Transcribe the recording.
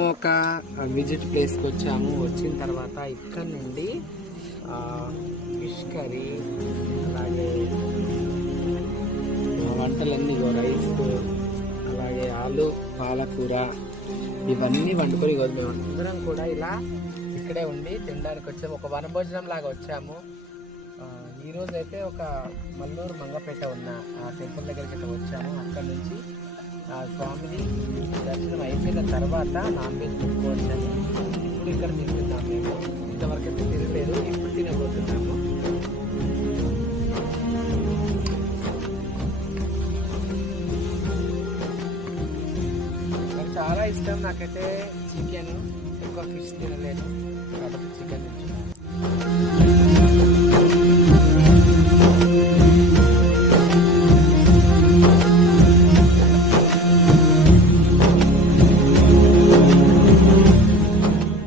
ఒక విజిట్ ప్లేస్కి వచ్చాము. వచ్చిన తర్వాత ఇక్కడ నుండి ఫిష్ కర్రీ, అలాగే వంటలన్నీ రైస్, అలాగే ఆలు పాలకూర ఇవన్నీ వండుకొని మేము అందరం కూడా ఇలా ఇక్కడే ఉండి తినడానికి వచ్చాము. ఒక వనభోజనం లాగా వచ్చాము. ఈరోజు అయితే ఒక మల్లూరు మంగపేట ఉన్న ఆ టెంపుల్ దగ్గరికి అయితే వచ్చాము. అక్కడ నుంచి స్వామిని దర్శనం అయిపోయిన తర్వాత నాన్ వెజ్ తినుకోవచ్చని ఇప్పుడు ఇక్కడ తింటున్నాము. మేము ఇంతవరకు అయితే తినలేదు, ఇప్పుడు తినబోతున్నాము. నాకు చాలా ఇష్టం. నాకైతే చికెన్, ఎక్కువ ఫిష్ తినలేదు కాబట్టి చికెన్ తింటున్నాను.